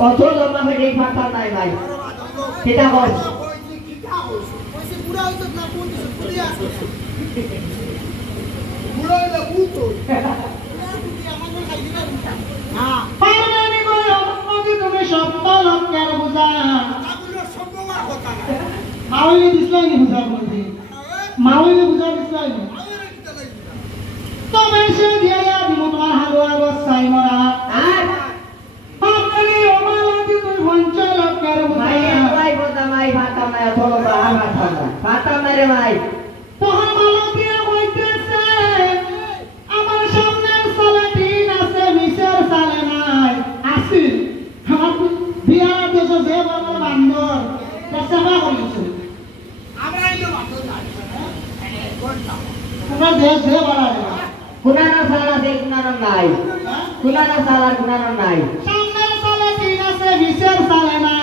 কত জমা হয়ে এই ভাতা নাই ভাই সেটা বল বুড়া হইতো না কোন দিছে পুরি আছে বুড়া হইলো বুতো আমাদের খাই দিবা হ্যাঁ পারমানি কই আমাকে তুমি সত্য লক্ষের বুঝা তাগুলো সম্ভব কথা না মাউলি দিছলাই নি বুঝা বলছি মাউলি বুঝা দিছলাই নি তবে সে দিয়া দিব তোমার হালুয়া বসাই মরা আর পারমানি ওমালাদি তুই পঞ্চ লক্ষের বুঝা ভাই কথা নাই ভাতা নাই অথবা ভাতা নাই রে ভাই তোহার মালা দিয়া হইতেছে আমার সামনে সালে দিন আছে মিশের সালে নাই আসিল আমার বিয়ার দেশে যে বাবার বান্দর সেবা করেছে আমরা ইলো বাতো না হ্যাঁ কোনটা তোমরা দেশ যে বাড়ায় কুনানা সালা দেখ কুনানা নাই কুনানা সালা কুনানা নাই সামনে সালে দিন আছে মিশের সালে নাই